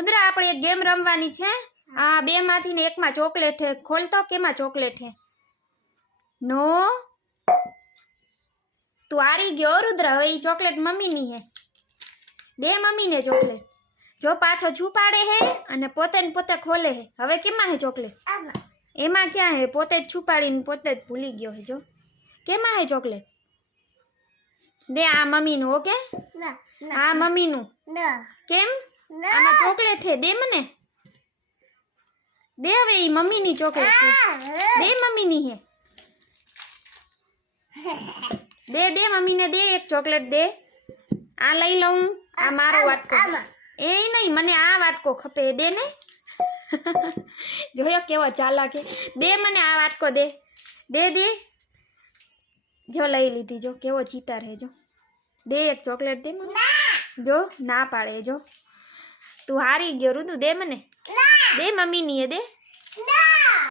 રુદ્ર આપણે એક ગેમ રમવાની છે આ બે માંથી ને એકમાં ચોકલેટ છે ખોલતો કેમાં ચોકલેટ છે નો તું હારી ગયો રુદ્ર હવે ઈ ચોકલેટ મમ્મીની હે દે મમ્મીને ચોકલેટ જો પાછો છુપાડે હે અને પોતે ને પોતે ખોલે હે હવે કેમાં હે ચોકલેટ એમાં ક્યાં હે પોતે જ છુપાડીને પોતે જ ભૂલી ગયો હે જો કેમાં હે ચોકલેટ દે આ મમ્મીનું ઓકે આ મમ્મીનું કેમ આમાં ચોકલેટ હે દે મને દે હવે ઈ મમ્મીની ચોકલેટ હે દે મમ્મીની હે દે દે મમ્મીને દે એક ચોકલેટ દે આ લઈ લઉં આ મારો વાટકો એ નહીં મને આ વાટકો ખપે દે ને જોયો કેવો ચાલાક છે દે મને આ વાટકો દે દે દે જો લઈ લીધી જો કેવો ચીટર હે જો દે એક ચોકલેટ દે મને જો ના પાડે જો તું હારી ગયો રુદુ દે મને દે મમ્મીની હે દે